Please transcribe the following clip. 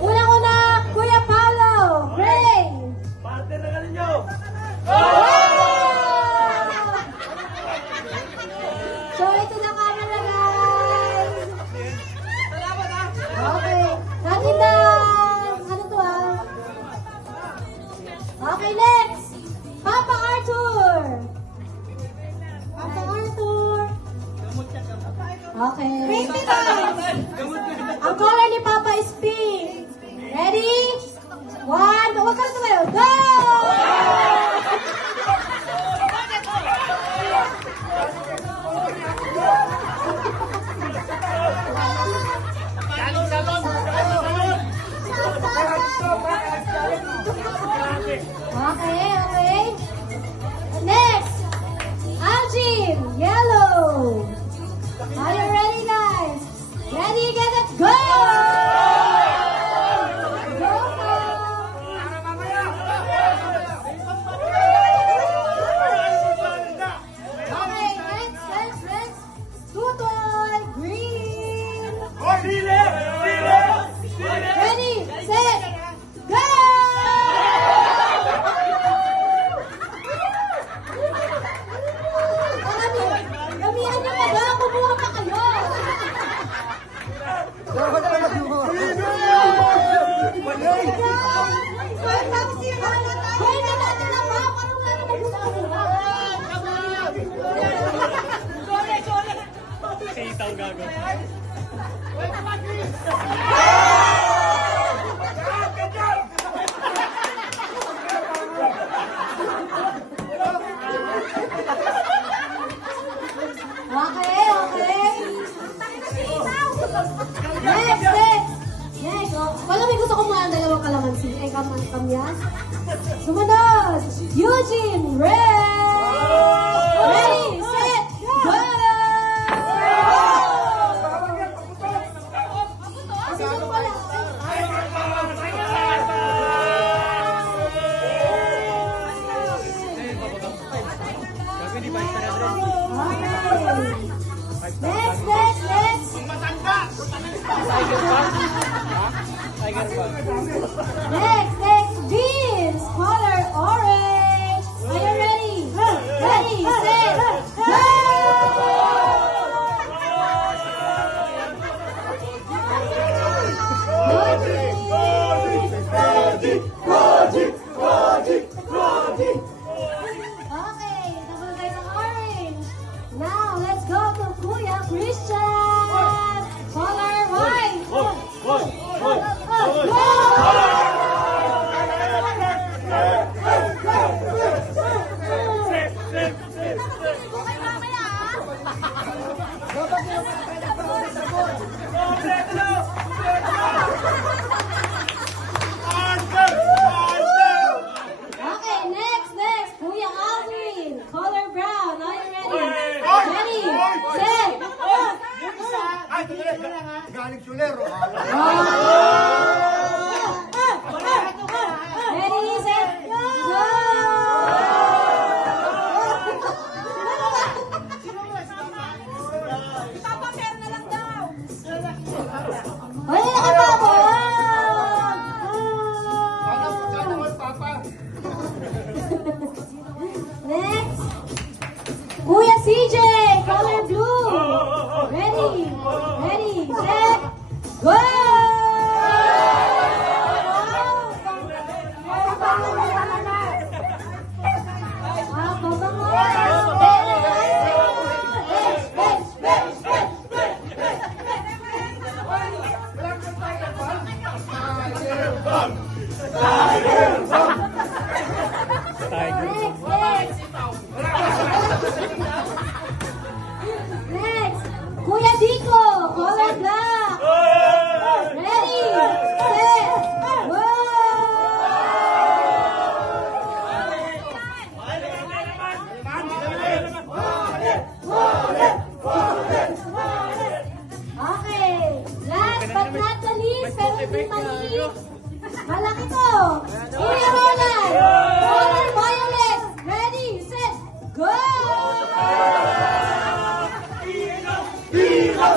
Unang-una, Kuya Paolo, Gray. Partner na ka ninyo! So, ito na kami na, guys. Okay. Natin na. Ano to, ah? Okay, next. Papa Arthur. Papa Arthur. Okay. Ang color ni Papa is pink. Ready? One. Huwag ka na tumayo. Go! Okay, okay. Next, Aljin, yellow. Are you ready, guys? Ready, get it, go! Go! Okay, next. Tutoy, green. Ready, set, go! Damihan niyo pa ba? Kumuha pa kayo. Hoy, natin na ba? Parang wala na nagsasabi. Sitaw gago. Okay. Next. Oh. Wala, may gusto ko muna ang dalawang kalamansi. Ay, kamyan. Sumunod. Eugene, red. Ready, set, go! Sino pala? Next. Next, beans, color orange. Are you ready? Ready, set, go! Okay, naman tayo ng orange. Now, let's go to Kuya Christian. Color white. Okay, next. Kuya Aldrin. Color brown. Are you ready? Ready, set. Galing Sulero. Ready, set, go! Ay, nakapabot! Next, Kuya CJ, color blue. Ready, set, go! Next, Kuya Dico, color black. Ready, set, go! Okay, last but not the least, pero hindi maliit. Malaki to. Kuya Roland, color violet. Ready, set, go! Hero!